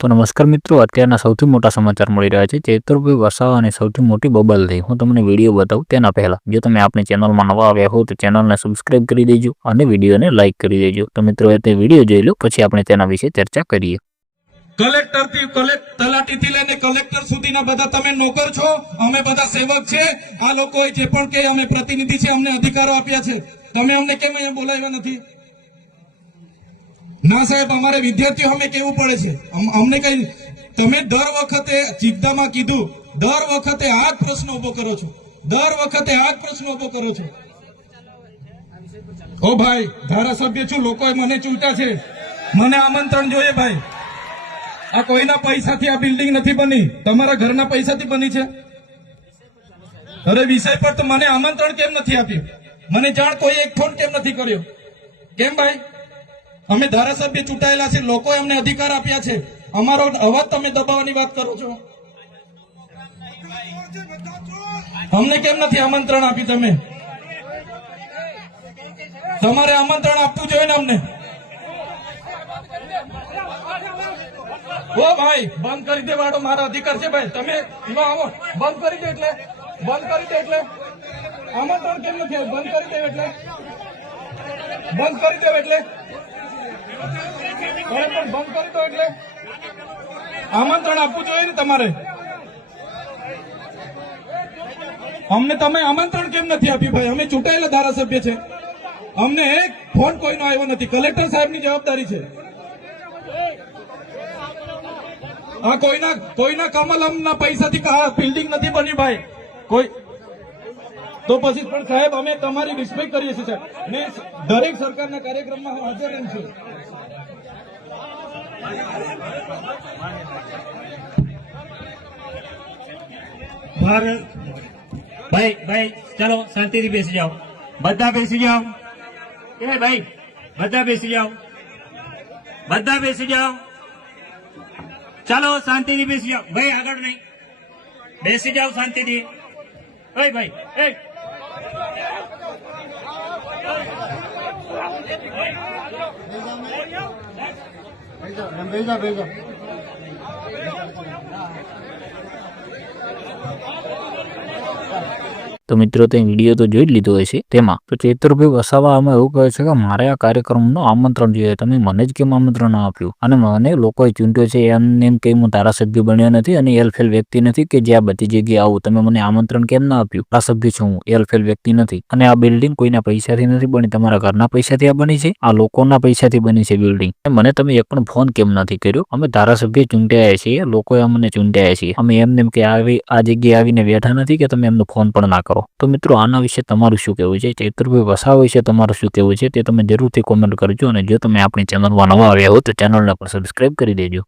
તો નમસ્કાર મિત્રો, અત્યારના સૌથી મોટા સમાચાર મળી રહ્યા છે ચૈતરભાઈ વસાવાની સૌથી મોટી બબલ થઈ। હું તમને વિડીયો બતાવું તેના પહેલા જો તમે આપણી ચેનલમાં નવા આવ્યા હો તો ચેનલને સબસ્ક્રાઇબ કરી દેજો અને વિડીયોને લાઇક કરી દેજો। તો મિત્રો તે વિડીયો જોઈ લો, પછી આપણે તેના વિશે ચર્ચા કરીએ। કલેક્ટર થી તલાટી થી લઈને કલેક્ટર સુધીના બધા તમે નોકર છો, અમે બધા સેવક છે। આ લોકો જે પણ કે અમે પ્રતિનિધિ છે, અમને અધિકારો આપ્યા છે, તમે અમને કેમ અહીંયા બોલાવ્યા નથી? ના સાહેબ, અમારે વિદ્યાર્થીઓ અમે કેવું પડે છે, અમને કઈ તમે દર વખતે ચિંતામાં કીધું, દર વખતે આ જ પ્રશ્ન ઉભો કરો છો, દર વખતે આ જ પ્રશ્ન ઉભો કરો છો। ઓ ભાઈ, ધારાસભ્ય છું, લોકોએ મને ચૂંટ્યા છે, મને આમંત્રણ જોઈએ ભાઈ। આ કોઈના પૈસાથી આ બિલ્ડિંગ નથી બની, તમારા ઘરના પૈસાથી બની છે। અરે વિષય પર તો મને આમંત્રણ કેમ નથી આપ્યું? મને જાણ કોઈ એક ફોન કેમ નથી કર્યો? કેમ ભાઈ? અમે ધારાસભ્ય ચૂંટાયેલા છે, લોકોએ અમને અધિકાર આપ્યા છે, અમારો અવાજ તમે દબાવવાની વાત કરો છો। અમને કેમ નથી આમંત્રણ આપ્યું? તમે તમારે આમંત્રણ આપવું જોઈએ ને અમને। ઓ ભાઈ, બંધ કરી દેવાડો, મારો અધિકાર છે ભાઈ। તમે આવો, બંધ કરી દે એટલે આમંત્રણ કેમ નથી? બંધ કરી દે એટલે બંધ કરી દે એટલે બંધ કરી દો એટલે આમંત્રણ આપવું જોઈએ ને તમારે। અમને તમે આમંત્રણ કેમ નથી આપ્યું ભાઈ? અમે ચૂંટાયેલા ધારાસભ્ય છે, અમને એક ફોન કોઈનો આવ્યો નથી। કલેક્ટર સાહેબની જવાબદારી છે આ। કોઈના કમલમના પૈસાથી બિલ્ડિંગ નથી બની ભાઈ કોઈ તો પછી પણ સાહેબ અમે તમારી રિસ્પેક્ટ કરીએ છીએ સાહેબ, ને દરેક સરકારના કાર્યક્રમમાં હું હાજર રહું છું। ભાઈ ચલો શાંતિથી બેસી જાઓ, બધા બેસી જાઓ। એ ભાઈ બધા બેસી જાઓ, બધા બેસી જાઓ, ચાલો શાંતિથી બેસી જાઓ। ભાઈ આગળ નહીં, બેસી જાઓ શાંતિથી। ભાઈ તો મિત્રો તે વિડીયો તો જોઈ લીધો હશે। તેમાં તો ચૈતરભાઈ વસાવા અમે એવું કહે છે કે મારે આ કાર્યક્રમનું આમંત્રણ જોઈએ, તમે મને જ કેમ આમંત્રણ ના આપ્યું? અને મને લોકોએ ચૂંટ્યો છે એમ કે હું ધારાસભ્ય બન્યો નથી અને એલફેલ વ્યક્તિ નથી કે જે આ બધી જગ્યાએ આવું, તમે મને આમંત્રણ કેમ ના આપ્યું? ધારાસભ્ય છું હું, એલફેલ વ્યક્તિ નથી। અને આ બિલ્ડિંગ કોઈના પૈસાથી નથી બની, તમારા ઘરના પૈસાથી આ બની છે, આ લોકોના પૈસાથી બની છે બિલ્ડિંગ। મને તમે એક પણ ફોન કેમ નથી કર્યો? અમે ધારાસભ્ય ચૂંટાયા છીએ, લોકોએ અમને ચૂંટાયા છીએ, અમે એમને કે આ જગ્યાએ આવીને બેઠા નથી કે તમે એમનો ફોન પણ ના કરો। તો મિત્રો આના વિશે તમારું શું કહેવું છે? ચૈતરભાઈ વસાવા વિશે તમારું શું કહેવું છે તે તમે જરૂરથી કોમેન્ટ કરજો, અને જો તમે આપણી ચેનલમાં નવા આવ્યા હો તો ચેનલને પણ સબસ્ક્રાઇબ કરી દેજો।